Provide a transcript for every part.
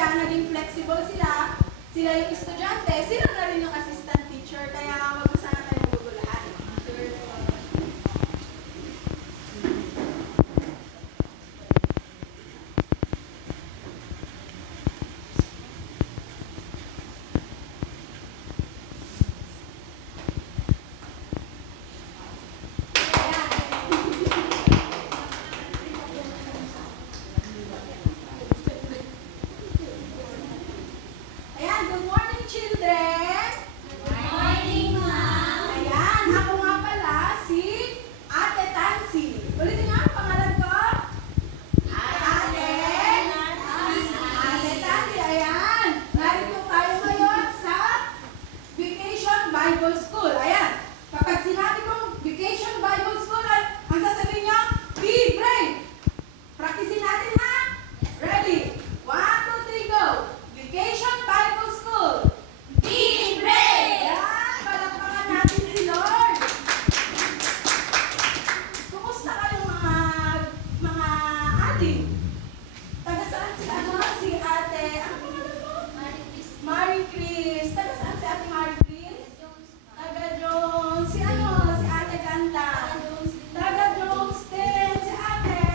kaya naging flexible sila. Sila yung estudyante, sila na rin yung assistant teacher, kaya wag mo sana tayo magugulahan. Ayan, good morning children! Good morning, ma'am. Ayan, ako nga pala si Ate Tansy. Ulitin nga ang pangalan ko. Ate Tansy, ayan. Narito tayo ngayon sa Vacation Bible School. Ayan, kapag sinabi kong Vacation Bible School, ang sasabihin nyo, be brave. Practicein natin ha? Ready? 1, 2, 3, go! Vacation Bible School. Be brave! Ayan, palakpakan natin si Lord. Kumusta kayong mga ating? Taga saan si si Ate? Ano pangalan mo? Marie Chris. Taga saan si Ate Marie Chris? Taga Jones. Si Ate Ganda. Taga Jones din. Si Ate?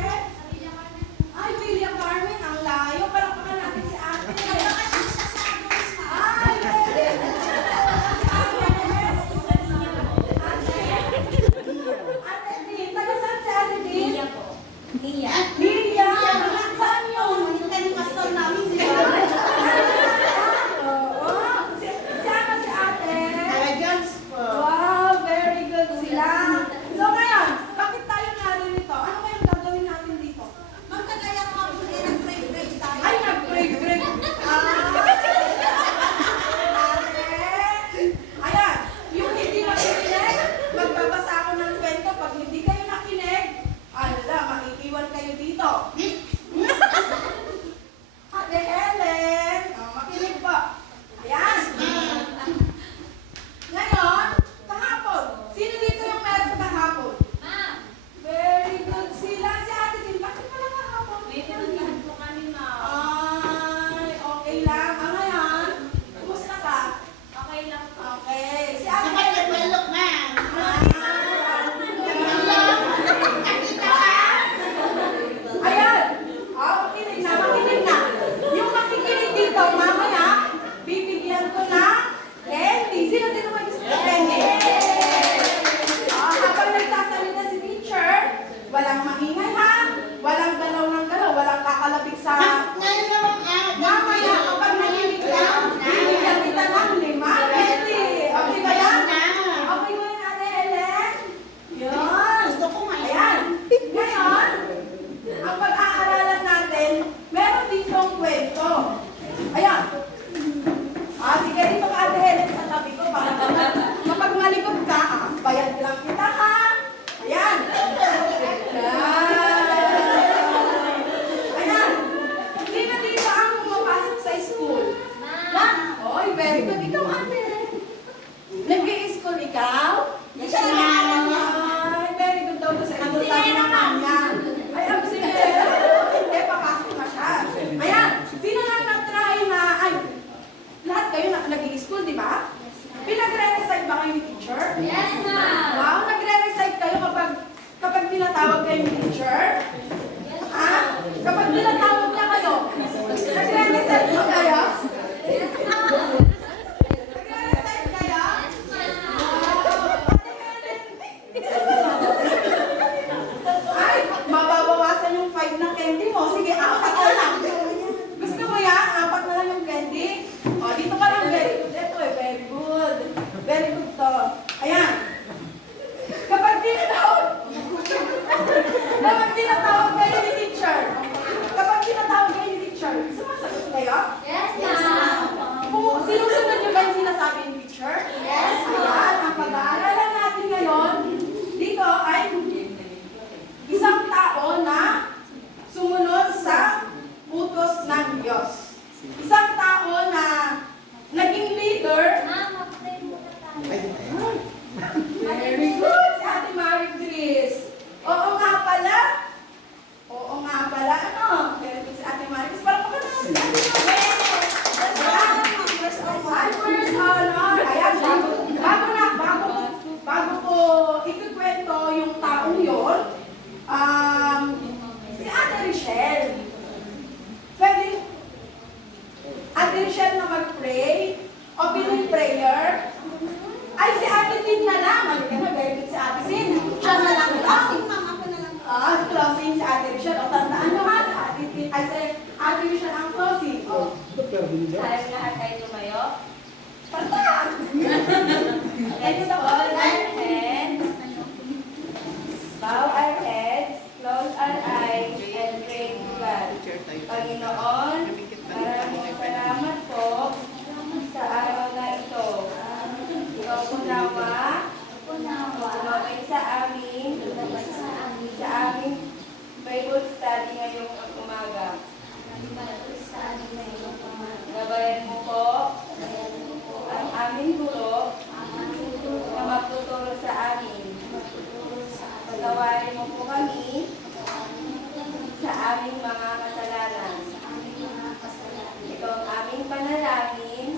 Ay, Villa Carmen. Ang layo. Palakpakan natin si Ate. Ay, very good. Ate Din. Taga saan si Ate Din? Lilia. Saan yun? Oo. Si Ate? Wow, very good sila. So ngayon, bakit tayo naririto? Ano kayang gagawin natin dito? Ay, nag-break. Ayan, yung hindi makikinig, magbabasa ako ng kwento. Pag hindi kayo nakinig, makikiwan kayo dito. Ate Helen, makinig po. Ayan. Ngayon, kahapon, sino dito yung meron kahapon? Very good sila. Si Ate Din, bakit pala kahapon? Ay, okay lang. Ngayon, kumusta ka? Okay. Si Ate Helen, ayan. Makinig na. Yung makikinig dito, mamaya, bibigyan ko ng candy. Sino dito may gusto ng candy? Habang nagsasalita si teacher, walang maingay ha, walang galaw ng galaw, walang kakalabig sa... Mamaya, kapag nakinig ka, bibigyan kita ng 5 candy. Okay ba yan? Okay ba yan, Ate Helen? Yun. Ayan. Ngayon, ang pag-aaralan natin, meron ditong kwento. Ayan. Sige, dito ka Ate Helen sa tabi ko para kapag malikot ka, bayad lang kita ha. Ayan. Ayan. Sino dito ang pumapasok sa school? Oy, very good. Ikaw, Ate. Nag-i-school ikaw? Ay, very good daw to sa ito. Sabi naman yan. Ay, absent. Hindi, papasok na siya. Ayan. Sino lang nag-try na, lahat kayo nag-i-school, di ba? Pinagre-recite ba kayo ni teacher? Yes, ma'am. Wow, nagre-recite kayo kapag tinatawag kayo ni teacher? Ha? Kapag tinatawag niya kayo, nagre-recite ba kayo? Nagre-recite kayo? Ay, mababawasan yung 5 ng candy mo. Sige, 4 na lang. Gusto mo yan? 4 na lang yung candy? O, dito ka lang. Very good. Ito very good. Very good to. Ayan. Kapag tinatawag kayo ni teacher, kapag first honor, ayan, bago ko ikukwento yung taong yon, si Ate Richelle. Pwede, Ate Richelle na mag-pray, opening prayer. Ay, si Ate Sin na lang. Mali ka na, very good si Ate Sin. Siya na lang. Closing si Ate Richelle. O, tandaan nyo ha, si Ate Sin. Ay, si Ate Richelle ang closing. O, Tayo lahat tayo tumayo. tandaan. Let's hold our hands. Bow our heads. Close our eyes. And pray to God. Panginoon, maraming salamat po sa araw na ito. Ikaw unawa, umabay sa amin, sa aming Bible study ngayong umaga. Gabayan mo po ang aming guro na magtuturo sa amin. Patawarin mo po kami sa aming mga kasalanan. Ikaw ang aming panalangin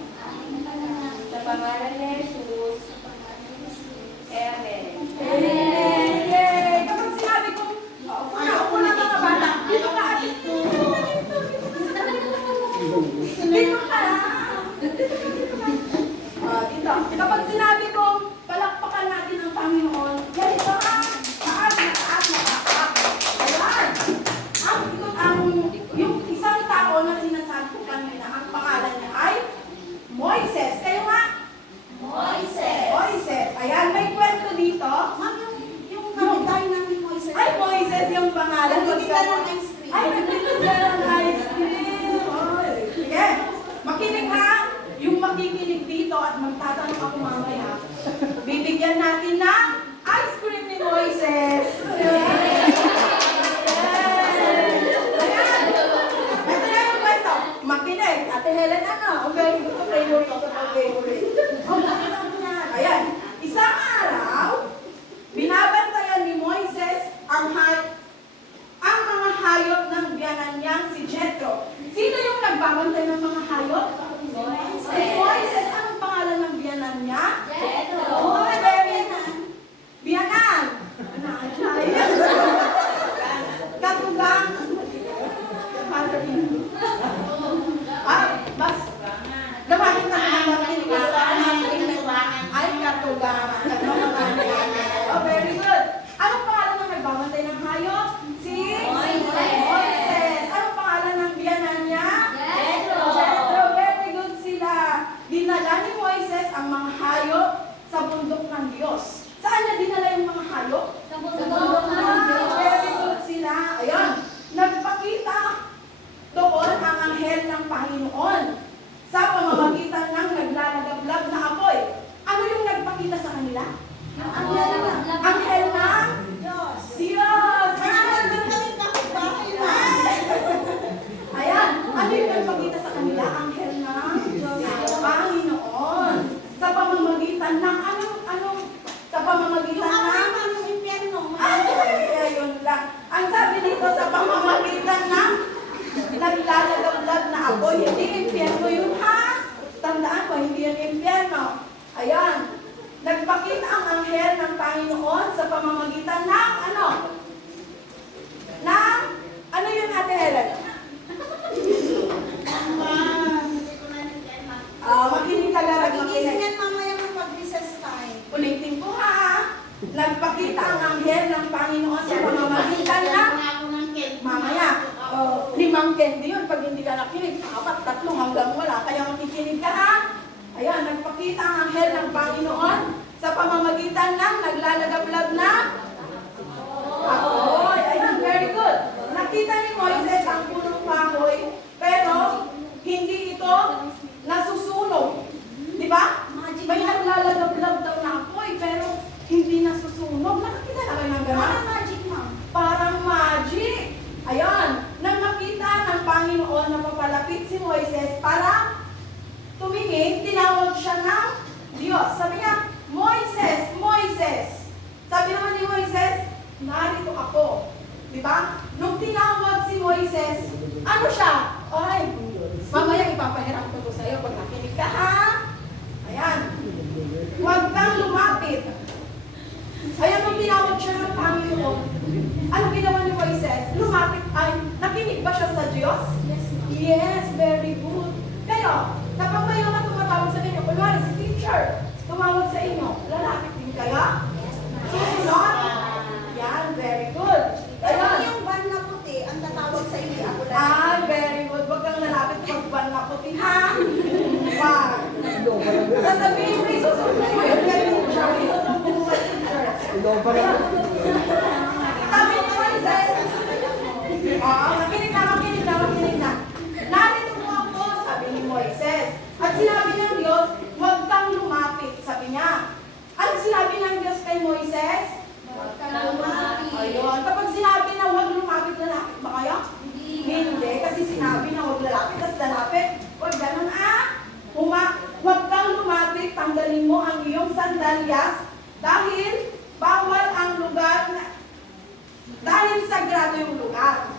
sa pangalan ni Jesus. Amen. Amen! Yay! Kapag sinabi kong, upo na mga bata, dito ka ate. Dito ka. Dito. Kapag sinabi kong, palakpakan natin ang Panginoon, ganito ka. Taas. Ayan. Yung isang tao na sinasabi ko kanina, ang pangalan niya ay Moises. Kayo nga? Moises. Ayan, may kwento dito. Yung kapitay namin Moises. Ay, Moises yung pangalan. Nagtitinda ng ice cream. Ay, nagtitinda ng ice cream. Oy. Sige, makinig ha. Yung makikinig dito at magtatanong ako mamaya. Bibigyan natin ng ice cream ni Moises. Ayan. Ito na yung kwento. Makinig. Ate Helen, ano? Okay, ito favorite ako. Favorite. Ayan. Isang araw, binabantayan ni Moises ang mga hayop ng biyanan niyang si Jethro. Sino yung nagbabantay ng mga hayop? Si Moises. Anong pangalan ng biyanan niya? Jethro. Oh, very biyanan. Katugang. Bas. Gawin na ay katugangan. Oh, very good. Anong pangalan ng nagbabantay ng hayop? Si Moises. Anong pangalan ng biyanan niya? Jethro. Very good sila. Dinala ni Moises ang mga hayop sa bundok ng Diyos. Saan niya dinala yung mga hayop? Very good sila. Ayan. Nagpakita doon ang anghel ng Panginoon sa pamamagitan ng naglalagablag na apoy. Ano yung nagpakita sa kanila? Anghel ng Diyos. Diyos! Nandun kami kapitbahay na. Ayan, ano yung nagpakita sa kanila? Anghel ng Diyos, Panginoon. Sa pamamagitan ng sa pamamagitan Yung amoy ng ng impyerno. ayun lang. Ang sabi dito sa pamamagitan ng naglalagablag na apoy, hindi impyerno yun ha. Tandaan mo, hindi yun impyerno. Ayan. Nagpakita ang anghel ng Panginoon sa pamamagitan ng ano yun Ate Helen? Makinig ka lang. Magigising yan mamaya mo pag-recess time. Ulitin ko ha. Nagpakita ang anghel ng Panginoon sa pamamagitan ng mamaya. 5 candy yun. Pag hindi ka nakinig, 4, 3 hanggang wala. Kaya makikinig ka ha. Ayan, nagpakita ang anghel ng Panginoon sa pamamagitan ng naglalagablag na apoy. Ayan, very good. Nakita ni Moises ang punong kahoy, pero hindi ito nasusunog. Di ba? May naglalagablag daw na apoy, pero hindi nasusunog. Nakakita na kayo ng gano'n? Parang magic, ma'am. Parang magic. Ayan, nang makita ng Panginoon na papalapit si Moises para tumingin, tinawag siya ng Diyos. Sabi niya, Moises, Moises. Sabi naman ni Moises, narito ako. Di ba? Nung tinawag si Moises, ano siya? Ay, mamaya ipapahiram ko to sa'yo pag nakinig ka ha. Sabi ni Moises, makinig na. Narito mo ako, sabi ni Moises. At sinabi ng Diyos, huwag kang lumapit, sabi niya. Ano sinabi ng Diyos kay Moises? Ayun, kapag sinabi na huwag lumapit, lalapit ba kayo? Hindi, kasi sinabi na huwag lalapit, tapos lalapit. Huwag ganun huwag kang lumapit, tanggalin mo ang iyong sandalyas dahil bawal ang lugar dahil sagrado yung lugar.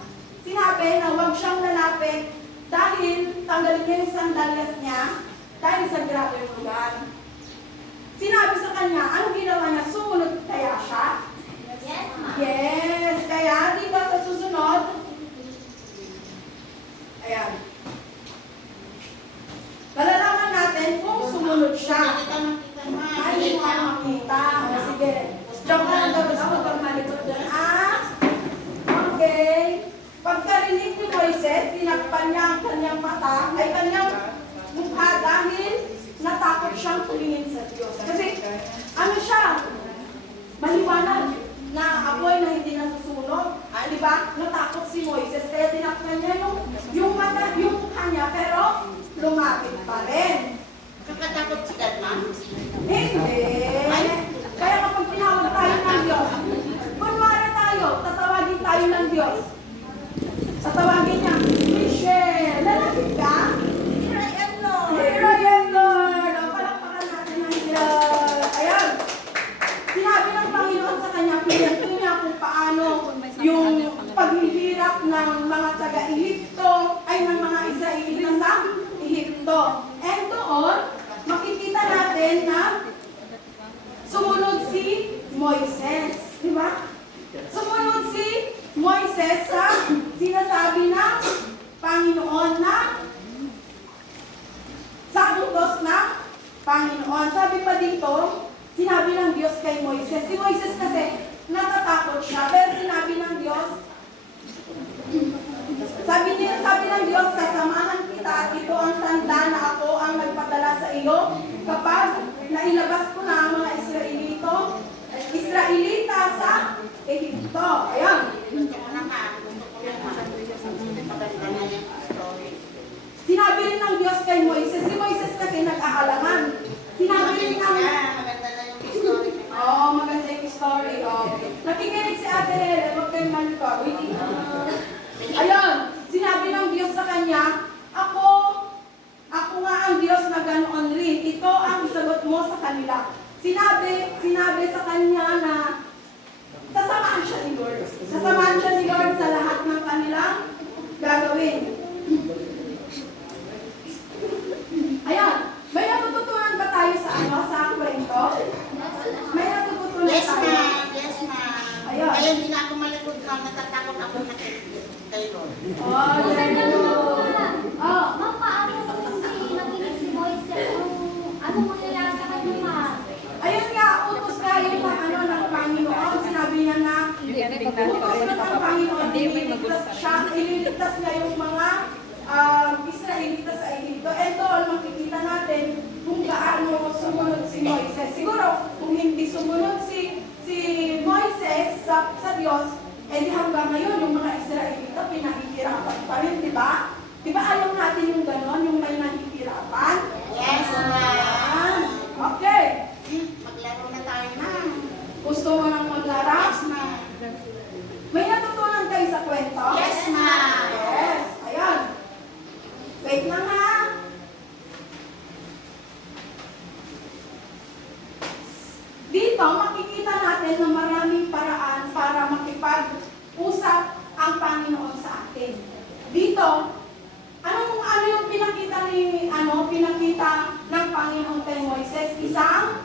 Sinabi na huwag siyang lalapit dahil tanggalin niya yung sandalyas niya dahil sagrado yung lugar. Sinabi sa kanya, anong ginawa niya? Sumunod kaya siya? Yes! Kaya, di ba sa susunod? Ayan. Malalaman natin kung sumunod siya. Ay, mo ang makita. Sige. Diyan ka lang dapat ako pag malikot doon. Okay. Pagkarinig ni Moises, tinakpan niya ang kanyang mata, ay kanyang mukha dahil natakot siyang tumingin sa Diyos. Kasi, ano siya? Maliwanag na apoy na hindi nasusunog. Di ba? Natakot si Moises, kaya tinakpan niya yung mata, yung mukha niya, pero lumapit pa rin. Kakatakot si God, ma'am? Hindi. Kaya kapag tinawag tayo ng Diyos, kunwari tayo, tatawagin tayo ng Diyos. Tatawagin niya, Michelle, lalapit ka? Here I am, Lord. Here I am, Lord. O, palakpakan natin ng Diyos. Ayan. Sinabi ng Panginoon sa kanya, pinento niya kung paano yung paghihirap ng mga taga-Ehipto, ay ng mga Israelita sa Ehipto. And doon, makikita natin na sumunod si Moises. Di ba? Sumunod si Moises sa sinasabi ng Panginoon na sa utos ng Panginoon. Sabi pa dito, sinabi ng Diyos kay Moises. Si Moises kasi natatakot siya. Pero sinabi ng Diyos, sabi ng Diyos, sasamahan kita at ito ang tanda na ako ang nagpadala sa iyo kapag nailabas ko na ang mga Israelita sa Ehipto. Ayan. Sinabi rin ng Diyos kay Moises. Si Moises kasi nag-aalangan. Sinabi rin ng... maganda yung story. Nakikinig si Ate Helen, huwag kayong malikot. Ayun, sinabi ng Diyos sa kanya, ako nga ang Diyos na ganoon rin. Ito ang isagot mo sa kanila. Sinabi sa kanya na sasamahan siya ni Lord. Sasamahan siya ni Lord sa lahat ng kanilang gagawin. Ayun, may natututunan ba tayo sa kwento? May natututunan Yes, tayo? ma'am. Yes, ma'am. Ayun. Kaya hindi na ako malikod, ma'am. Natatakot ako na kay Lord. Ma'am, paano hindi nakinig si Moises? Ano mangyayari sa kanya, ma'am? Ayun nga, utos nga yun ng Panginoon. Sinabi niya na, utos na ng Panginoon, ililigtas niya yung mga Israelita sa Ehipto. And doon, makikita natin kung gaano sumunod si Moises. Siguro, kung hindi sumunod si Moises sa Diyos, di hanggang ngayon, yung mga Israelita, pinahihirapan pa rin, di ba? Di ba ayaw natin yung gano'n, yung may nahihirapan? Yes, ma'am. Okay. Maglaro na tayo, ma'am. Gusto mo nang maglaro? Yes, ma'am. May natutunan kayo sa kwento? Yes, ma'am. Yes. Ayan. Wait lang ha. Dito, makikita natin na maraming paraan para makipag-usap ang Panginoon sa atin. Dito, ano yung pinakita ng Panginoon kay Moises? Isang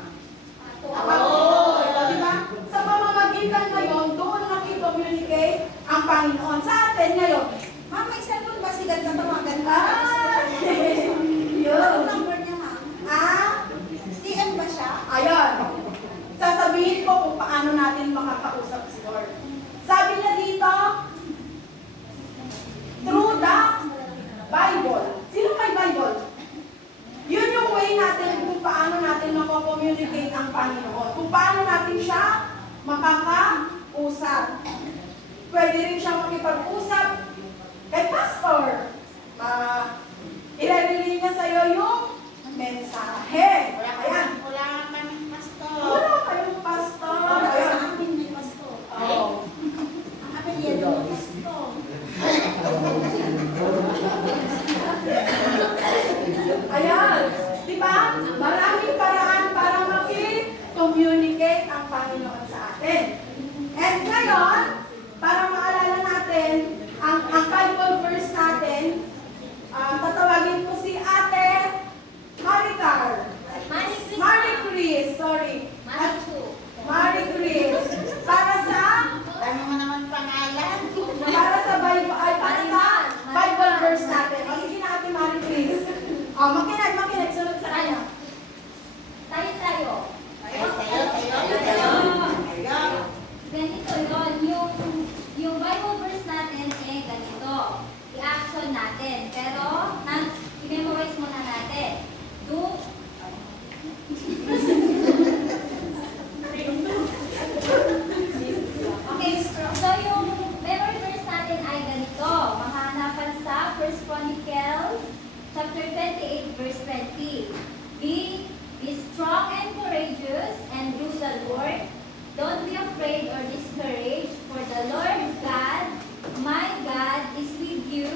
apoy. Diba? Sa pamamagitan ngayon, doon nakipag-communicate ang Panginoon sa atin ngayon. Ma'am, may cellphone ba si God na tawagan ka? Yun. Ano number niya, ma'am? DM ba siya? Ayun. Sasabihin ko kung paano natin makakausap si Lord. Sabi niya dito, through the Bible. Sino may Bible? Yun yung way natin kung paano natin mako-communicate ang Panginoon. Kung paano natin siya makakausap. Pwede rin siyang makipag-usap kay pastor. Ilalili niya sa'yo yung mensahe. Ayan. Wala kaming pastor. Wala kayong pastor. Ayan. amin may pastor. Oh. Ang apelyido ng pastor. Ayan. Diba? Maraming paraan para maki-communicate ang Panginoon sa atin. And ngayon, para maalala natin, ang Bible verse natin, tatawagin ko si Ate Maricar. Marie Chris, sorry. Marie Chris. Para sa Dami mo naman pangalan. Bible verse natin. O sige na Ate Marie Chris. Makinig, sunod sa kanya. Tayo. Tayo. Ganito yun, yung Bible verse natin ganito. I-action natin. Pero, i-memorize muna natin. Okay, so yung memory verse natin ay ganito. Mahanapan sa 1 Chronicles chapter 28 verse 20. Be strong and courageous and do the work. Don't be afraid or discouraged, for the Lord God, my God, is with you.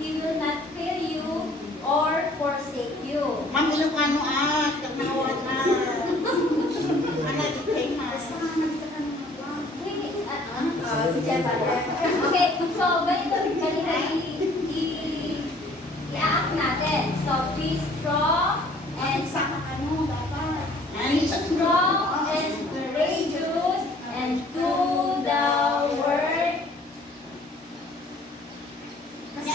He will not fail you or forsake you. Ma'am Ilocano tagmawad na. Ano, di famous. Si Jessa. Okay, so ganito i-act natin. So be strong and be strong and courageous and do the work. Okay,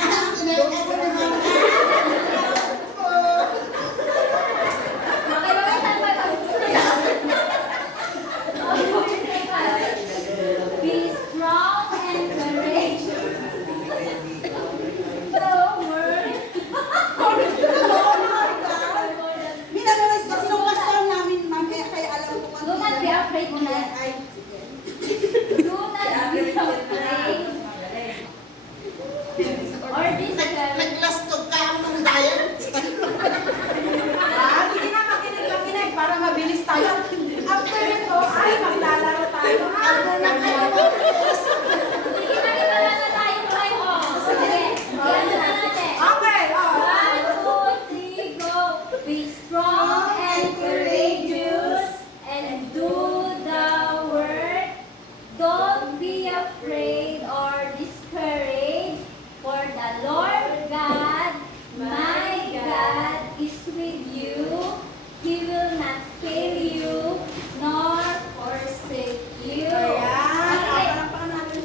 saan ba ito? Be strong and courageous. The word. Minamorize kasi nung pastor namin, ma'am, kaya alam ko kung Do not be afraid mo na. Do not be afraid. Or discouraged. Naglastog ka ang mga dayan. Sige na, makinig, para mabilis tayo. After nito, ay maglalaro tayo. Sige, nakilala na tayo kayo. Sige, yan na natin. Okay, 1, 2, 3, go. Be strong and courageous and do the work. Don't be afraid or discouraged, for the Lord God, my God, is with you. He will not fail you nor forsake you. Ayan. Okay. Palampakan natin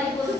Bible